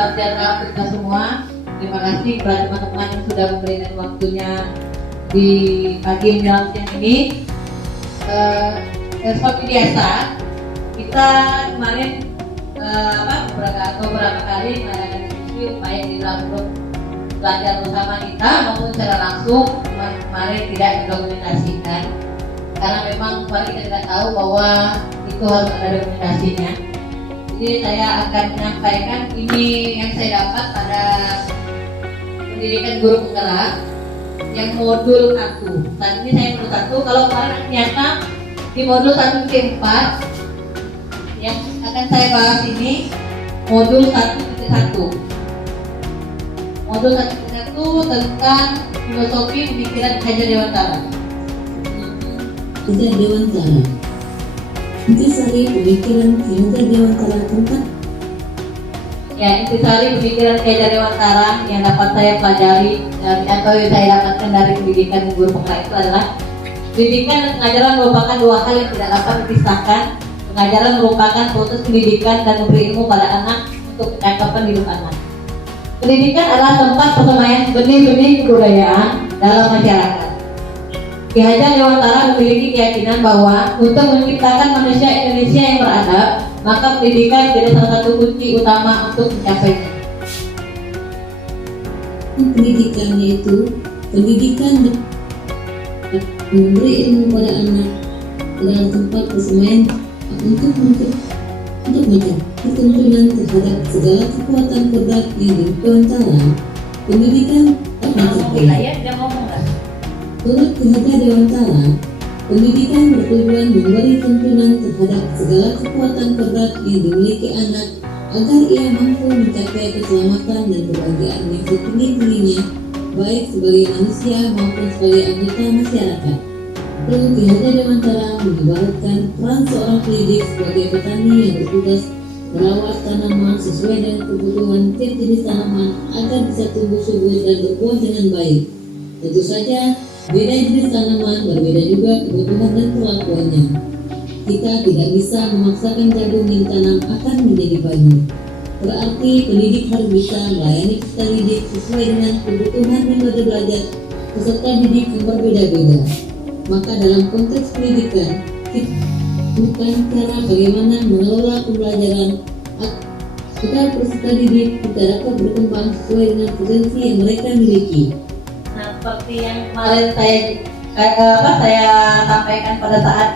salam sejahtera untuk kita semua. Terima kasih kepada teman-teman yang sudah memberikan waktunya di pagi menjelang siang ini. Seperti biasa, kita kemarin beberapa kali mengadakan diskusi baik di dalam grup belajar bersama kita maupun secara langsung. Kemarin tidak didokumentasikan karena memang kemarin kita tidak tahu bahwa itu harus ada dokumentasinya. Jadi saya akan menyampaikan ini yang saya dapat pada pendidikan guru penggerak yang modul 1. Saat ini saya modul 1. Kalau kemarin ternyata di modul 1-4 yang akan saya bahas ini modul 1.1. Modul 1.1 tentang filosofi pemikiran Hajar Dewantara. Hajar Dewantara. Intisari pemikiran Hajar Dewantara tentang intisari pemikiran Hajar Dewantara yang dapat saya pelajari atau yang saya dapatkan dari pendidikan guru penggerak itu adalah pendidikan dan pengajaran merupakan dua hal yang tidak dapat dipisahkan. Pengajaran merupakan proses pendidikan dan memberi ilmu pada anak untuk pencakapan hidup anak. Pendidikan adalah tempat persemaian benih-benih kebudayaan dalam masyarakat. Ki Hajar Dewantara memiliki keyakinan bahwa untuk menciptakan manusia Indonesia yang beradab, maka pendidikan jadi salah satu kunci utama untuk mencapainya. Pendidikan yaitu pendidikan memberi ilmu pada anak dalam tempat persemaian untuk mencapai ketentuan terhadap segala kekuatan kodrat yang diperantara pendidikan dapat mencapai. Menurut Ki Hajar Dewantara, pendidikan bertujuan memberi tuntunan terhadap segala kekuatan kodrat yang dimiliki anak agar ia mampu mencapai keselamatan dan kebahagiaan yang setinggi-tingginya, baik sebagai manusia maupun sebagai anggota masyarakat. Lalu Ki Hajar Dewantara mengibaratkan peran seorang pendidik sebagai petani yang bertugas merawat tanaman sesuai dengan kebutuhan tiap jenis tanaman agar bisa tumbuh subur dan berbuah dengan baik. Tentu saja, beda jenis tanaman berbeda juga kebutuhan dan perlakuannya. Kita tidak bisa memaksakan jagung yang tanam akan menjadi padi. Berarti pendidik harus bisa melayani peserta didik sesuai dengan kebutuhan metode belajar peserta didik yang berbeda-beda. Maka dalam konteks pendidikan, kita bukan cara bagaimana mengelola pembelajaran agar peserta didik kita dapat berkembang sesuai dengan potensi yang mereka miliki. Nah, seperti yang kemarin saya sampaikan pada saat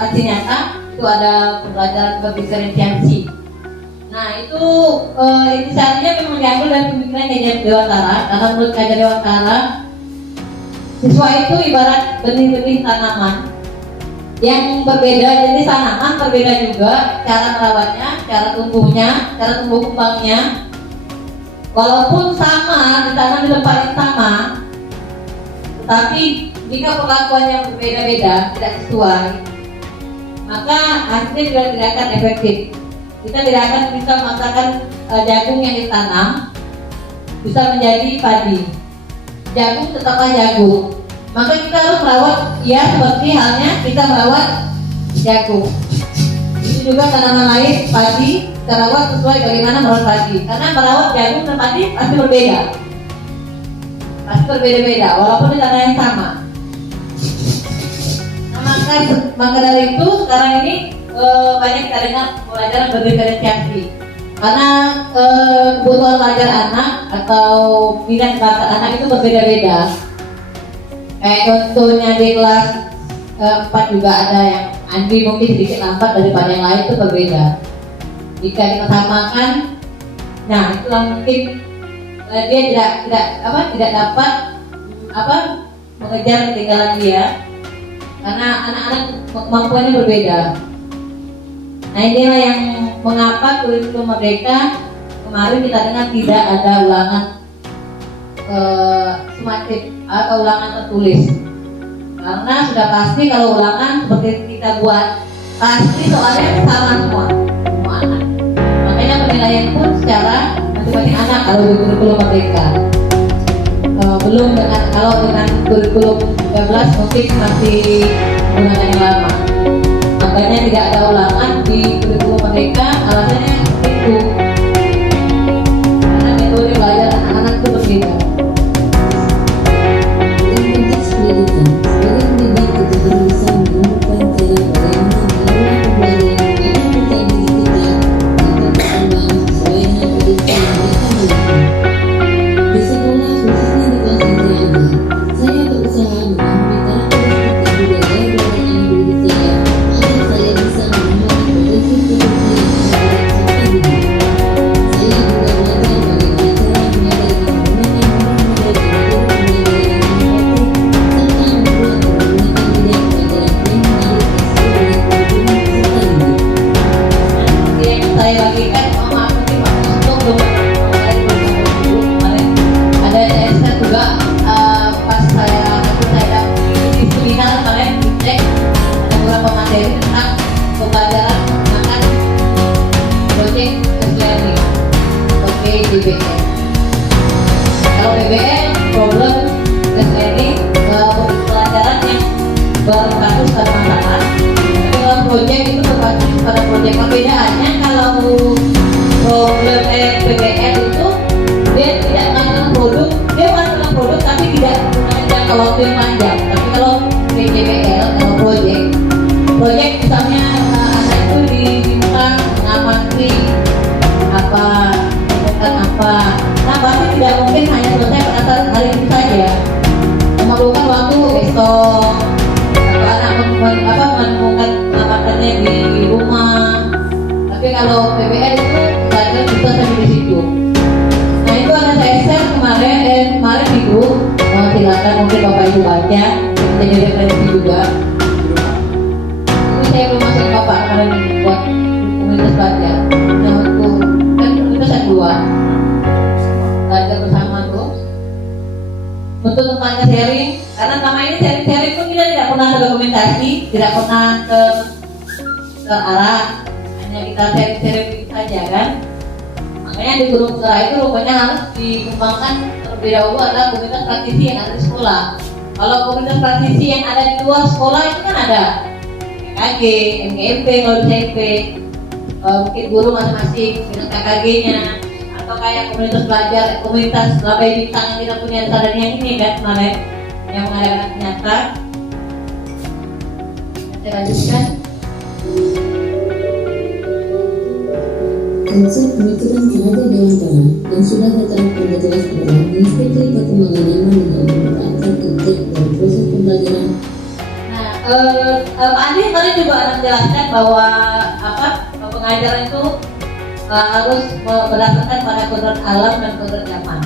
aksi nyata itu ada pembelajaran berdiferensiasi. Nah itu inisialnya memang diambil dari pemikiran Hajar Dewantara. Karena menurut Hajar Dewantara, siswa itu ibarat benih-benih tanaman yang berbeda. Jadi tanaman berbeda juga cara merawatnya, cara tumbuhnya, cara tumbuh kembangnya. Walaupun sama, ditanam di tempat yang sama, tetapi jika perlakuannya berbeda-beda, tidak sesuai, maka hasilnya juga tidak akan efektif. Kita tidak akan bisa memaksakan jagung yang ditanam bisa menjadi padi. Jagung tetaplah jagung. Maka kita harus merawat ya seperti halnya kita merawat jagung. Itu juga tanaman lain, padi, kita rawat sesuai bagaimana merawat padi. Karena merawat jagung dan padi pasti berbeda. Pasti berbeda-beda walaupun di tanah yang sama. Nah, maka dari itu sekarang ini banyak kita dengar pelajaran berdiferensiasi. Karena kebutuhan belajar anak atau minat bakat anak itu berbeda-beda. Kayak contohnya di kelas 4 juga ada yang Andri mungkin sedikit lambat daripada yang lain, itu berbeda. Jika kita samakan, nah itulah mungkin dia tidak dapat mengejar ketinggalan dia karena anak-anak kemampuannya berbeda. Nah inilah yang mengapa kurikulum Merdeka kemarin kita dengar tidak ada ulangan sumatif atau ulangan tertulis. Karena sudah pasti kalau ulangan seperti kita buat pasti soalnya sama semua anak. Makanya penilaian pun secara masing-masing anak kalau di kurikulum Merdeka. Belum dengan kalau dengan kurikulum 13 mungkin masih menggunakan yang lama. Makanya tidak ada ulangan di kurikulum Merdeka, alasannya itu PBL. Kalau PBL problem learning pelajaran yang berkasus pada masalah. Tapi kalau proyek itu berbasis pada proyek. Perbedaannya kalau problem PBL itu dia tidak mengandung produk, dia mengandung produk tapi tidak menggunakan jangka waktu yang panjang. Tapi kalau PJBL, kalau proyek misalnya anak itu diminta mengamati apa, menemukan apa, nah pasti tidak mungkin hanya selesai pada hari itu saja. Memerlukan waktu besok, atau anak menemukan pengamatannya di rumah. Tapi kalau PBL itu belajar bisa sampai di situ. Nah itu ada saya share kemarin di grup. Silakan mungkin Bapak Ibu baca, jadi referensi juga. Ini saya belum masuk Bapak kemarin buat komunitas belajar. Nah untuk kan komunitas saya keluar belajar bersama tuh. Untuk tempatnya sharing, karena selama ini sharing pun kita tidak pernah ke dokumentasi, tidak pernah ke arah, hanya kita sharing saja kan. Makanya di grup gerak itu rupanya harus dikembangkan terlebih dahulu adalah komunitas praktisi yang ada di sekolah. Kalau komunitas praktisi yang ada di luar sekolah itu kan ada KKG, MGMP, kalau di SMP, mungkin guru masing-masing dengan KKG-nya, atau kayak komunitas belajar, komunitas Labai Bintang yang kita punya di Sadar yang ini kan kemarin yang mengadakan nyata. Saya lanjutkan. Konsep pemikiran terhadap dewantara yang sudah tertera pada jelas adalah mengikuti perkembangan nyaman dengan memanfaatkan intake dari proses pembelajaran. Nah, Pak Andi tadi juga menjelaskan bahwa pengajaran itu harus berdasarkan pada kodrat alam dan kodrat zaman.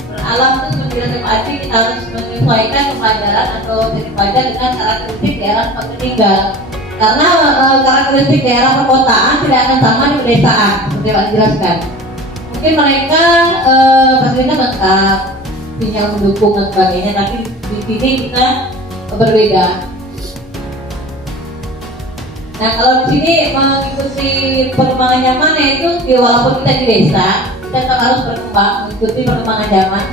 Kodrat alam itu seperti yang Pak Andi, kita harus menyesuaikan pembelajaran atau jenis pelajar dengan karakteristik daerah tempat tinggal. Karena karakteristik daerah perkotaan tidak akan sama di pedesaan, seperti yang dijelaskan. Mungkin mereka fasilitas lengkap, sinyal mendukung dan sebagainya, tapi di sini kita berbeda. Nah kalau di sini mengikuti perkembangan zaman yaitu walaupun kita di desa, kita tetap harus berkembang mengikuti perkembangan zaman.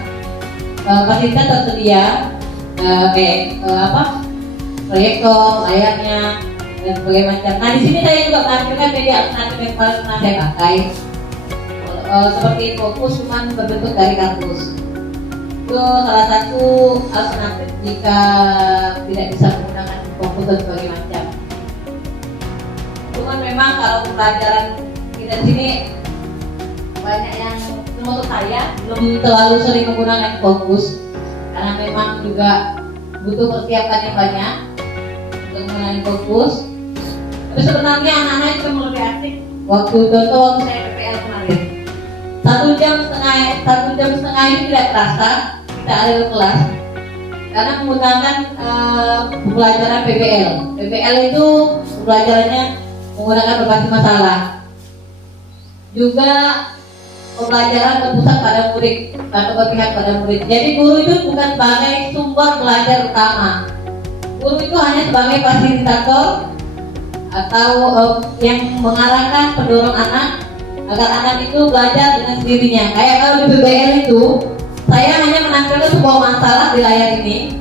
Fasilitas tersedia proyektor, layarnya dan berbagai macam. Nah di sini saya juga menampilkan media alternatif yang paling pernah saya pakai, seperti fokus cuman berbentuk dari kartus. Itu salah satu alternatif jika tidak bisa menggunakan fokus dan berbagai macam. Cuman memang kalau pelajaran kita di sini banyak yang menurut saya belum terlalu sering menggunakan fokus, karena memang juga butuh persiapan yang banyak untuk menggunakan fokus. Tapi sebenarnya anak-anak itu lebih asik. Waktu saya PPL kemarin, 1 jam setengah ini tidak terasa kita ada di kelas karena menggunakan pembelajaran PBL. PBL itu pembelajarannya menggunakan berbagai masalah. Juga pembelajaran berpusat pada murid atau berpihak pada murid. Jadi guru itu bukan sebagai sumber belajar utama. Guru itu hanya sebagai fasilitator atau yang mengarahkan, pendorong anak agar anak itu belajar dengan sendirinya. Kayak kalau di PBL itu, saya hanya menampilkan sebuah masalah di layar ini.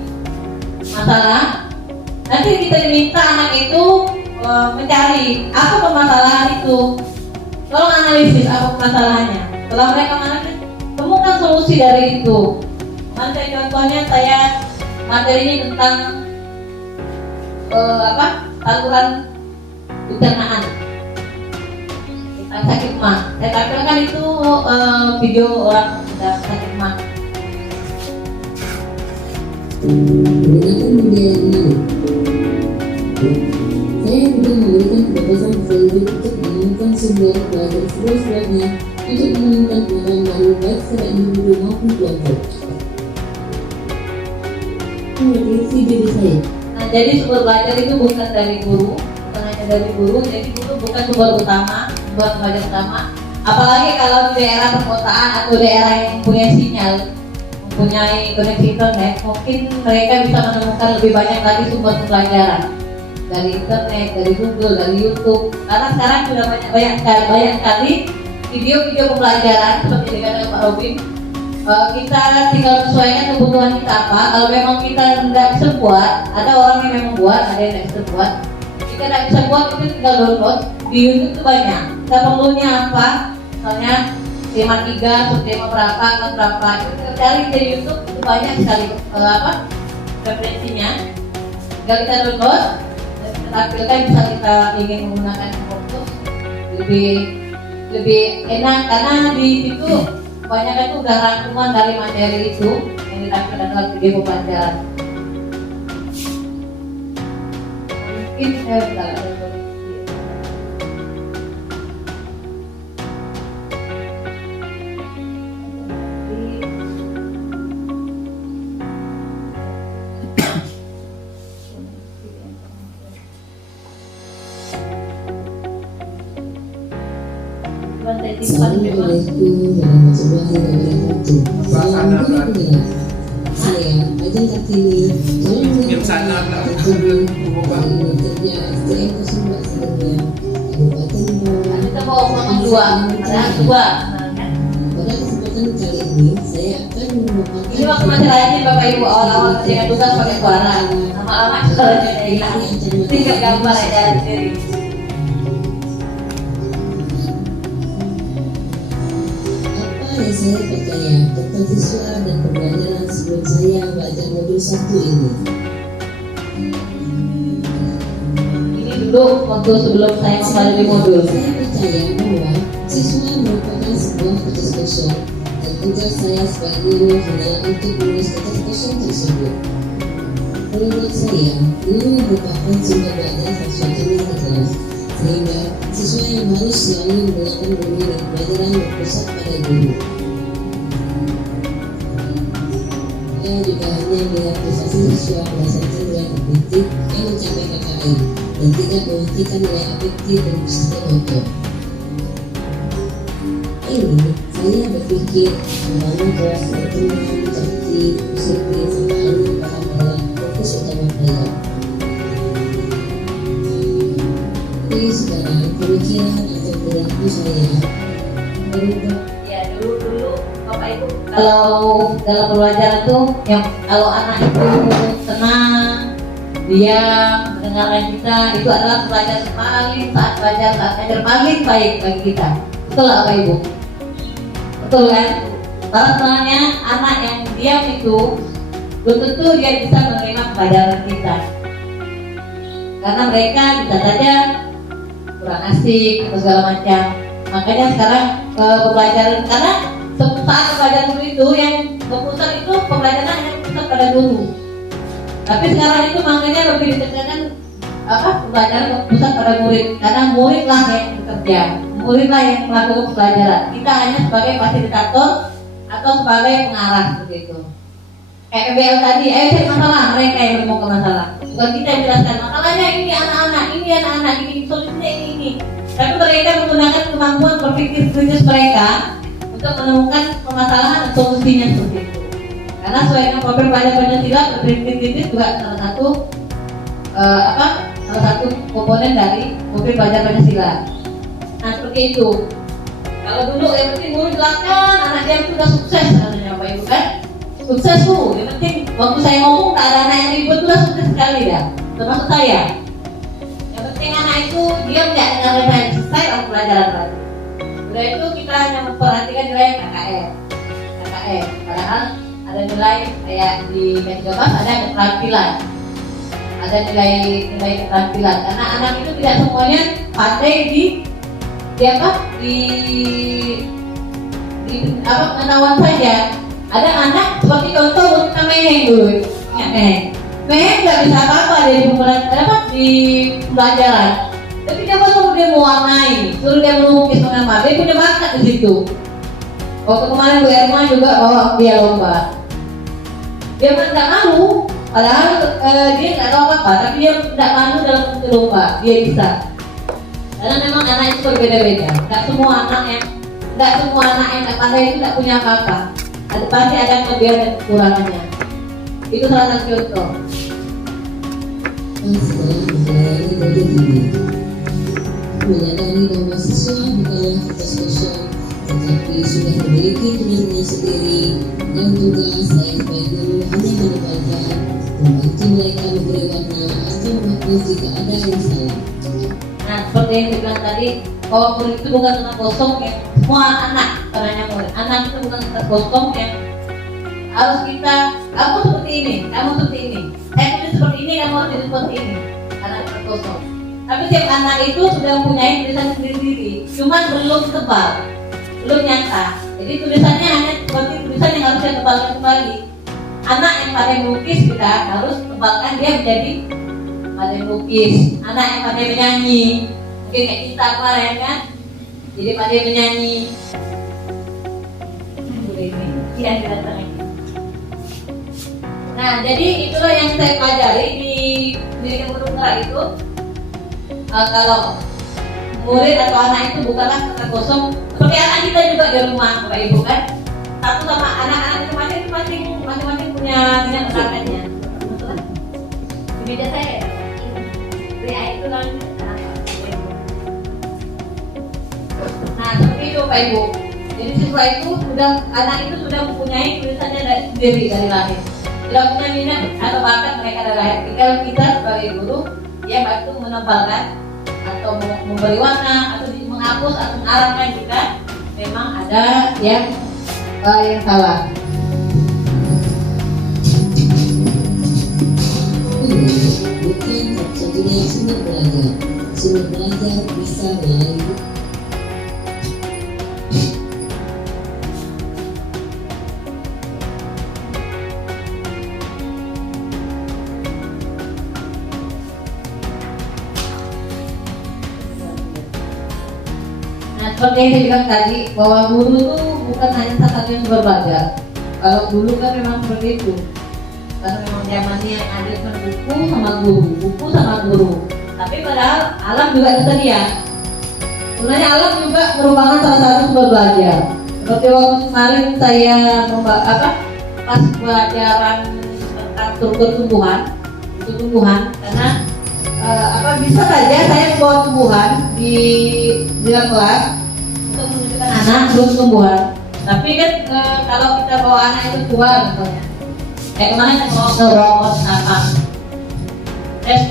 Masalah. Nanti kita diminta anak itu mencari apa permasalahan itu. Tolong analisis apa permasalahannya. Setelah mereka menganalisis, temukan solusi dari itu. Contohnya saya materinya tentang saluran pencernaan sakit mah. Saya tampilkan itu video orang sudah sakit mah. Menggunakan media yang menarik. Saya juga memberikan kebebasan sendiri untuk menemukan sumber belajar seluruh-seluruhnya untuk menemukan pengetahuan baru baik secara individu maupun kelompok. Mengerti video saya. Nah, jadi sumber belajar itu bukan dari guru, bukan hanya dari guru. Jadi guru bukan sumber utama, sumber belajar utama. Apalagi kalau di daerah perkotaan atau daerah yang mempunyai sinyal, mempunyai koneksi internet, mungkin mereka bisa menemukan lebih banyak lagi sumber pembelajaran dari internet, dari Google, dari YouTube. Karena sekarang sudah banyak sekali video-video pembelajaran seperti dikatakan Pak Robin. Kita tinggal sesuaikan kebutuhan kita apa. Kalau memang kita tidak bisa buat, ada orang yang memang buat, ada yang tidak bisa buat. Kita tidak bisa buat, kita tinggal download. Di YouTube itu banyak. Kita perlunya apa? Misalnya tema 3, subtema berapa, kelas berapa. Itu kita cari di YouTube itu banyak sekali referensinya. Tinggal kita download dan kita tampilkan. Bisa kita ingin menggunakan fokus lebih enak karena di situ banyak itu udah rangkuman dari materi itu yang ditampilkan dalam video pembelajaran. Mungkin bentar, Assalamualaikum warahmatullahi wabarakatuh. Saya Ajeng Kartini, calon guru kerja SDM Kusuma Sebenarnya Kabupaten Bogor. kita mau ngomong dua. Pada kesempatan kali ini saya akan memaparkan. Ini waktu masih lainnya Bapak Ibu awal-awal kerjakan tugas pakai suara. Lama-lama suaranya udah hilang. Tinggal gambar aja sendiri. Yang saya percaya tentang siswa dan pembelajaran sebelum saya belajar modul 1 ini. Ini dulu waktu sebelum saya mempelajari modul. Saya percaya bahwa siswa merupakan sebuah kertas kosong dan tugas saya sebagai guru hanyalah untuk menulis kertas kosong tersebut. Menurut saya, guru merupakan sumber belajar sesuatu yang jelas, sehingga siswa yang harus selalu menggunakan guru dan pelajaran berpusat pada guru. Saya juga hanya melihat prestasi siswa berdasarkan nilai objektif yang mencapai KKM dan tidak memperhatikan nilai objektif dan sistem motor. Ini saya berpikir membangun kelas pertemuan, tertib, disiplin, serta alur paham adalah fokus utama saya. Jadi sekarang pemikiran atau perilaku saya berubah. Ya dulu Bapak Ibu kalau dalam pembelajaran tuh yang kalau anak itu tenang, diam, mendengarkan kita, itu adalah pelajaran saat belajar paling baik bagi kita. Betul nggak Bapak Ibu? Betul kan? Kalau sebenarnya anak yang diam itu belum tentu dia bisa menerima pelajaran kita, karena mereka bisa saja kurang asik atau segala macam. Makanya sekarang pembelajaran, karena saat pembelajaran dulu itu yang berpusat itu pembelajaran yang berpusat pada guru. Tapi sekarang itu makanya lebih ditekankan pembelajaran berpusat pada murid, karena muridlah yang bekerja, muridlah yang melakukan pembelajaran. Kita hanya sebagai fasilitator atau sebagai pengarah seperti itu. Kayak PBL tadi, cari masalah, mereka yang menemukan masalah. Bukan kita yang jelaskan masalahnya ini anak-anak, ini solusinya ini. Tapi mereka menggunakan kemampuan berpikir kritis mereka untuk menemukan permasalahan dan solusinya seperti itu. Karena sesuai dengan program belajar Pancasila, berpikir kritis juga salah satu komponen dari program belajar Pancasila. Nah seperti itu. Kalau dulu yang penting guru jelaskan, anak dia sudah sukses katanya Bapak Ibu kan? Sukses Bu, yang penting waktu saya ngomong tak ada anak yang ribut sudah sukses sekali dah. Termasuk saya. Yang penting anak itu dia tidak dengar saya selesai dalam pelajaran lagi. Udah itu kita hanya memperhatikan nilai KKM. Padahal ada nilai kayak di K13 ada keterampilan. Ada nilai keterampilan. Karena anak itu tidak semuanya pandai di pengetahuan saja. Ada anak seperti contoh kita Meheng dulu, ingat Meheng nggak bisa apa-apa di pembelajaran. Tapi dia suruh dia mewarnai, suruh dia melukis menggambar, dia punya bakat di situ. Waktu kemarin Bu Erma juga bawa dia lomba. Dia tidak malu, padahal dia nggak tahu apa, tapi dia tidak malu dalam lomba, dia bisa. Karena memang anak itu berbeda-beda. Tidak semua anak yang tidak pandai itu tidak punya apa-apa. Pasti ada kelebihan dan kekurangannya. Itu salah satu contoh. Setelah melayani modul ini, menyadari bahwa siswa bukanlah kertas kosong sendiri, dan juga saya sebagai guru hanya menyampaikan membantu mereka memberi warna atau menghapus jika ada yang salah. Nah, seperti yang dibilang tadi, bahwa murid itu bukan tempat kosong yang semua anak, karena murid anak itu bukan tempat kosong yang harus kita, kamu seperti ini, kamu seperti ini, saya tulis seperti ini, kamu harus jadi seperti ini, anak tempat kosong. Tapi setiap anak itu sudah mempunyai tulisan sendiri-sendiri, cuman belum tebal, belum nyata. Jadi tulisannya hanya seperti tulisan yang harus saya tebalkan kembali. Anak yang pandai melukis kita harus tebalkan dia menjadi pandai melukis. Anak yang pandai menyanyi, mungkin kayak kita kemarin kan, jadi pandai menyanyi. Iya, didatangin. Nah, jadi itulah yang saya pelajari di pendidikan guru gerak itu. Kalau murid atau anak itu bukanlah kata kosong, seperti anak kita juga di rumah, Bapak Ibu kan. Satu sama anak-anak masing-masing punya minat bakatnya. Di meja saya, WA itu langsung. Nah, seperti itu Bapak Ibu. Jadi siswa itu anak itu sudah mempunyai tulisannya sendiri dari lahir. Tidak punya minat atau bakat mereka dari lahir. Tinggal kita sebagai guru yang bantu menebalkan atau memberi warna atau menghapus atau mengarahkan jika memang ada yang salah. Bukan satu-satunya sumber belajar. Sumber belajar bisa melalui Seperti yang saya bilang tadi, bahwa guru itu bukan hanya satu yang berbelajar. Kalau dulu kan memang seperti itu, karena memang zamannya yang ada cuma buku sama guru. Tapi padahal alam juga tersedia. Sebenarnya alam juga merupakan salah satu sumber belajar. Seperti waktu kemarin saya pas pelajaran tentang struktur tumbuhan, karena bisa saja saya buat tumbuhan di dalam kelas untuk menunjukkan anak belum tumbuhan. Tapi kan kalau kita bawa anak itu keluar misalnya, kayak kemarin saya bawa ke robot napas,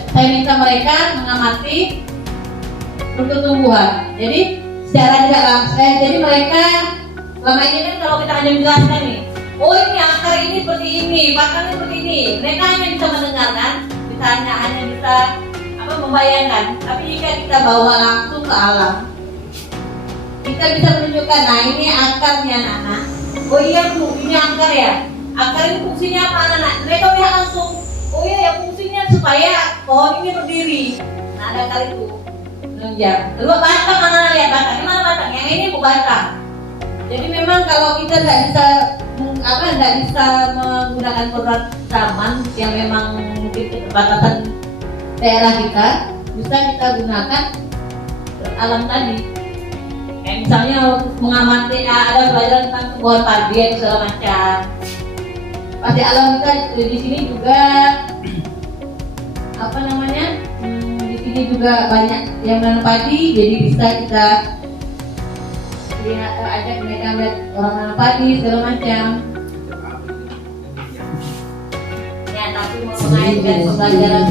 saya minta mereka mengamati struktur tumbuhan. Jadi secara tidak langsung, jadi mereka selama ini kan kalau kita hanya menjelaskan nih, oh ini akar ini seperti ini, batangnya seperti ini, mereka hanya bisa mendengarkan, hanya bisa membayangkan. Tapi jika kita bawa langsung ke alam, kita bisa menunjukkan, nah ini akarnya anak. Oh iya Bu, ini akar ya. Akar ini fungsinya apa anak? Mereka lihat langsung. Oh iya ya, fungsinya supaya pohon ini berdiri. Nah ada kali itu menunjang. Kedua batang, anak lihat batangnya mana batang? Yang ini Bu batang. Jadi memang kalau kita nggak bisa menggunakan program zaman yang memang mungkin keterbatasan daerah kita, bisa kita gunakan alam tadi. Kayak misalnya mengamati ada pelajaran tentang tumbuhan padi atau segala macam. Pasti alam kita di sini juga di sini juga banyak yang menanam padi, jadi bisa kita ajak mereka lihat orang menanam padi segala macam. Tapi mengaitkan pembelajaran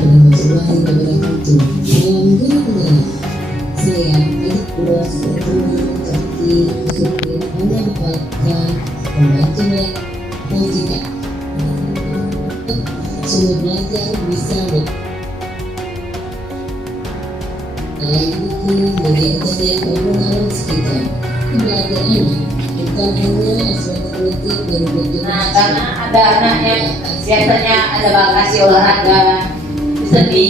saya ajak puas seperti supir hanya dapatkan membantu mereka jika semua belajar bisa lain buku dari internet maupun sekitar belajar anak bukan hanya aspek politik dan belajar. Nah, karena ada anak yang biasanya ada bakat di olahraga, seni,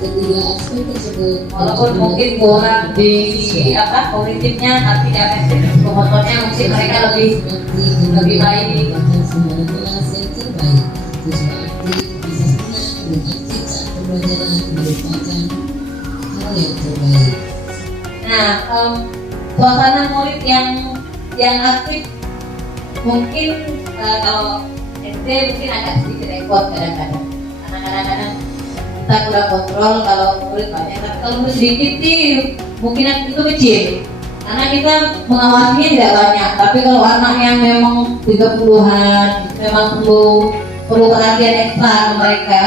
ketiga aspek tersebut walaupun mungkin kurang di politiknya, tapi di aspek motornya mungkin mereka lebih baik. Kelas yang terbaik, siswa aktif bisa senang dan aktif saat pembelajaran merupakan hal yang terbaik. Nah, suasana murid yang aktif mungkin kalau SD mungkin agak sedikit repot kadang-kadang, karena kadang-kadang kita kurang kontrol kalau murid banyak. Tapi kalau murid sedikit sih mungkin itu kecil. Karena kita mengawasinya tidak banyak, tapi kalau anak yang memang 30-an memang perlu perhatian ekstra ke mereka.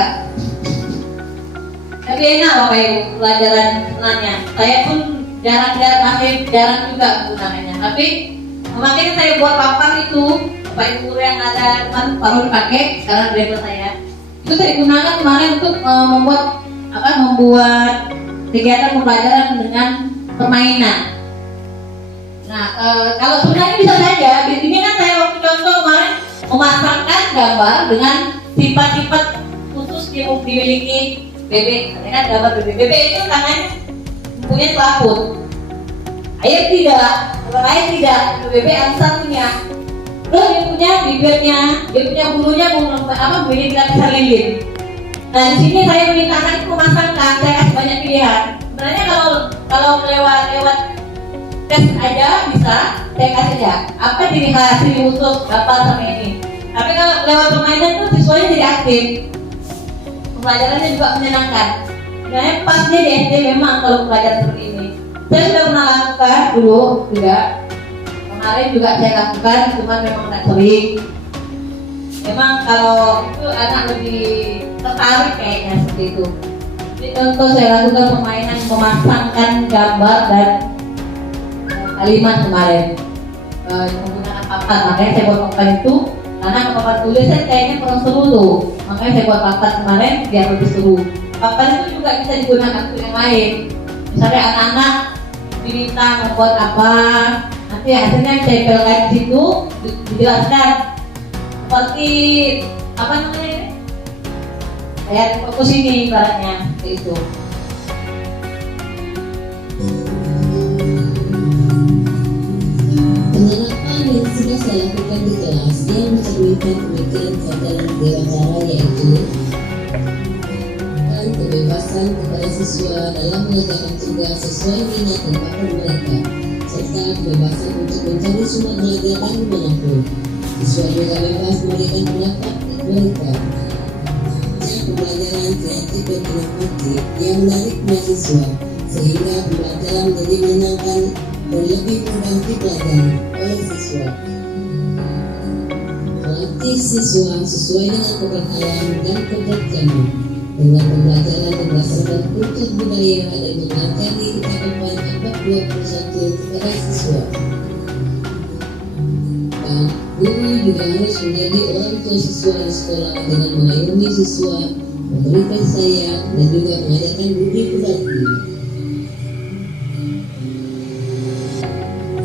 Tapi enak Bapak Ibu pelajaran sebenarnya. Saya pun masih jarang juga menggunakannya. Tapi makanya saya buat papan itu, Bapak Ibu yang ada kan baru dipakai sekarang driver saya. Itu saya gunakan kemarin untuk membuat kegiatan pembelajaran dengan permainan. Nah, kalau sebenarnya bisa saja. Di sini kan saya waktu contoh kemarin memasangkan gambar dengan sifat-sifat khusus yang dimiliki bebek. Kan gambar bebek itu tangannya punya selaput. Air tidak, air tidak. Bebek angsa punya. Terus dia punya bibirnya, dia punya bulunya bulunya tidak bisa lilin. Nah di sini saya memintakan itu memasangkan, saya kasih banyak pilihan. Sebenarnya kalau lewat tes aja bisa, saya kasih aja. Apa ciri khas, ciri khusus, apa sama ini. Tapi kalau lewat permainan tuh siswanya jadi aktif. Pembelajarannya juga menyenangkan. Sebenarnya pasnya di SD memang kalau pelajaran seperti ini. Saya sudah pernah lakukan dulu juga. Kemarin juga saya lakukan, cuma memang tidak sering. Memang kalau itu anak lebih tertarik kayaknya seperti itu. Jadi contoh saya lakukan permainan memasangkan gambar dan kalimat kemarin menggunakan papan. Makanya saya buat papan itu karena papan tulisan kayaknya kurang seru tuh. Makanya saya buat papan kemarin biar lebih seru. Papan itu juga bisa digunakan untuk yang lain. Misalnya anak-anak diminta membuat apa, nanti hasilnya ditempelkan di situ, dijelaskan seperti apa namanya ini? Kayak fokus ini ibaratnya seperti itu. Penerapan yang sudah saya lakukan di kelas yang mencerminkan pemikiran kesadaran dewasa, yaitu kebebasan kepada siswa dalam mengerjakan tugas sesuai minat dan bakat mereka, serta kebebasan untuk mencari sumber belajar dimanapun. Siswa juga bebas memberikan pendapat mereka. Pembelajaran kreatif dan inovatif yang menarik mahasiswa sehingga pembelajaran menjadi menyenangkan dan lebih mudah dipelajari oleh siswa. Melatih siswa sesuai dengan kodrat alam dan kodrat zaman dengan pembelajaran berdasarkan kultur budaya dan mengajari kehidupan abad 21 kepada siswa. Guru juga harus menjadi orang tua siswa di sekolah dengan mengayomi siswa, memberikan sayang dan juga mengajarkan budi pekerti.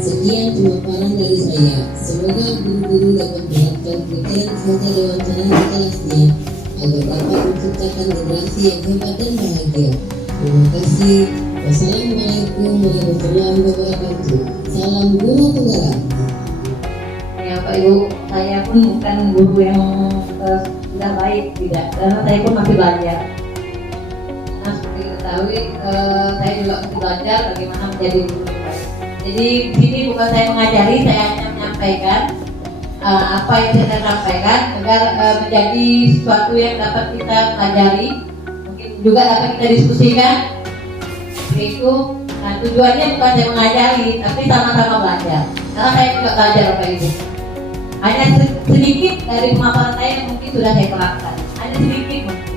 Sekian pemaparan dari saya. Semoga guru-guru dapat menerapkan pikiran saja dewasa di kelasnya agar dapat menciptakan generasi yang hebat dan bahagia. Terima kasih. Wassalamualaikum warahmatullahi wabarakatuh. Salam Guru Tenggara. Ya Pak Ibu, saya pun bukan guru yang sudah baik, tidak, karena saya pun masih belajar. Nah seperti diketahui, saya juga masih belajar bagaimana menjadi guru yang baik. Jadi di sini bukan saya mengajari, saya hanya menyampaikan apa yang saya sampaikan agar menjadi sesuatu yang dapat kita pelajari, mungkin juga dapat kita diskusikan. Seperti itu. Nah tujuannya bukan saya mengajari, tapi sama-sama belajar. Karena saya juga belajar Bapak Ibu. Hanya sedikit dari pemaparan saya yang mungkin sudah saya terapkan. Hanya sedikit mungkin.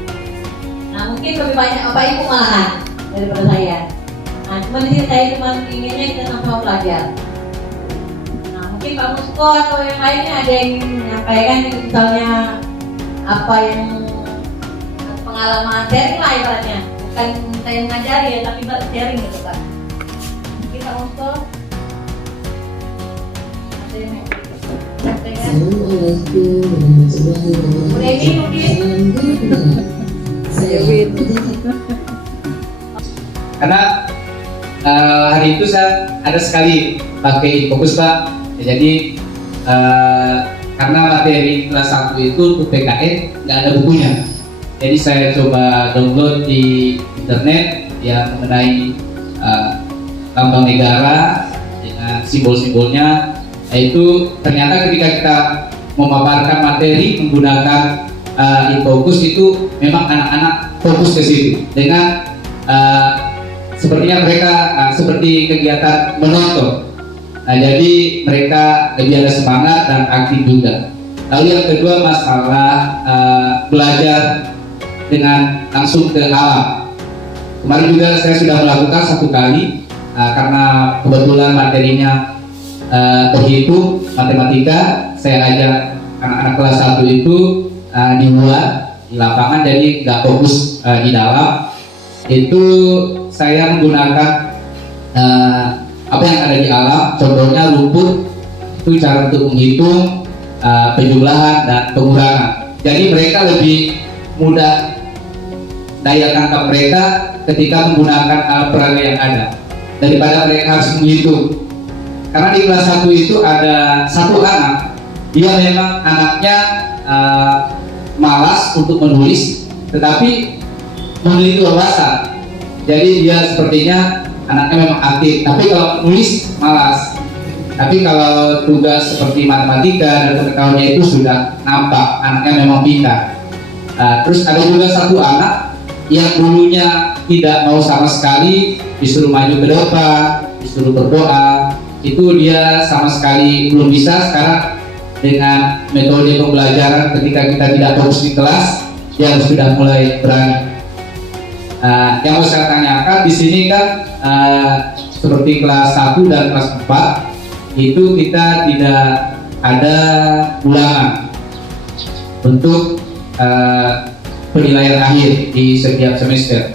Nah mungkin lebih banyak Bapak Ibu malahan daripada saya. Nah cuma di sini saya cuma inginnya kita sama-sama belajar. Nah mungkin Pak Musko atau yang lainnya ada yang menyampaikan misalnya apa yang pengalaman sharing lah ibaratnya. Bukan saya mengajari ya, tapi sharing gitu Pak. Mungkin Pak Musko. Assalamualaikum warahmatullahi wabarakatuh. Saya Win. Karena hari itu saya ada sekali pakai fokus Pak. Jadi karena materi kelas 1 itu untuk PKN nggak ada bukunya. Jadi saya coba download di internet ya mengenai lambang negara dengan simbol-simbolnya. Itu ternyata ketika kita memaparkan materi menggunakan infokus itu memang anak-anak fokus ke situ dengan sepertinya mereka seperti kegiatan menonton. Nah, jadi mereka lebih ada semangat dan aktif juga. Lalu yang kedua masalah belajar dengan langsung ke alam. Kemarin juga saya sudah melakukan 1 kali karena kebetulan materinya terhitung matematika. Saya ajak anak-anak kelas 1 itu di luar di lapangan, jadi nggak fokus di dalam. Itu saya menggunakan apa yang ada di alam, contohnya rumput, itu cara untuk menghitung penjumlahan dan pengurangan. Jadi mereka lebih mudah daya tangkap mereka ketika menggunakan alat peraga yang ada daripada mereka harus menghitung. Karena di kelas 1 itu ada 1 anak, dia memang anaknya malas untuk menulis, tetapi memiliki wawasan. Jadi dia sepertinya anaknya memang aktif, tapi kalau menulis malas. Tapi kalau tugas seperti matematika dan pengetahuannya itu sudah nampak anaknya memang pintar. Terus ada juga 1 anak yang dulunya tidak mau sama sekali, disuruh maju ke depan, disuruh berdoa, itu dia sama sekali belum bisa. Sekarang dengan metode pembelajaran ketika kita tidak fokus di kelas, dia sudah mulai berani. Yang mau saya tanyakan di sini kan seperti kelas 1 dan kelas 4 itu kita tidak ada ulangan untuk penilaian akhir di setiap semester.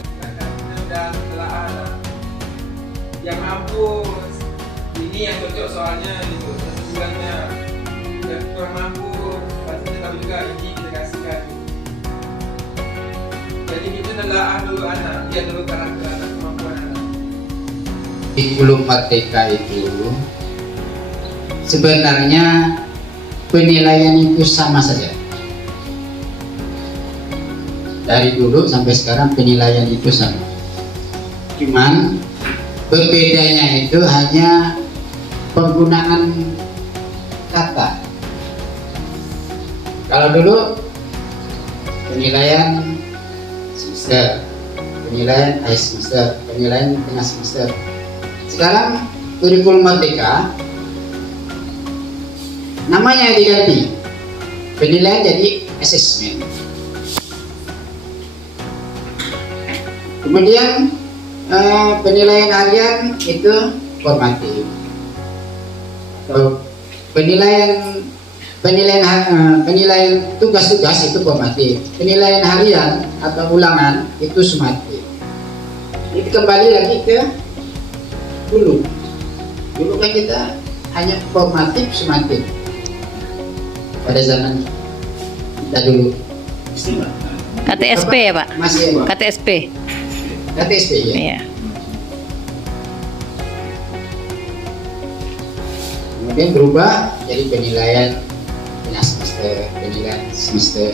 Yang mampu ini yang cocok soalnya gitu, tujuannya yang kurang mampu pasti kita tahu juga ini kita kasihkan. Jadi kita nelaah dulu anak, lihat dulu karakter anak, kemampuan anak. Kurikulum Merdeka itu sebenarnya penilaian itu sama saja. Dari dulu sampai sekarang penilaian itu sama. Cuman berbedanya itu hanya penggunaan kata. Kalau dulu penilaian semester, penilaian akhir semester, penilaian tengah semester. Sekarang kurikulum Merdeka namanya diganti, penilaian jadi assessment. Kemudian penilaian harian itu formatif. Penilaian tugas-tugas itu formatif. Penilaian harian atau ulangan itu sumatif. Jadi kembali lagi ke dulu. Dulu kan kita hanya formatif sumatif. Pada zaman kita dulu. KTSP ya Pak? Masih KTSP. KTSP ya. Iya. Kemudian berubah jadi penilaian tengah semester, penilaian semester.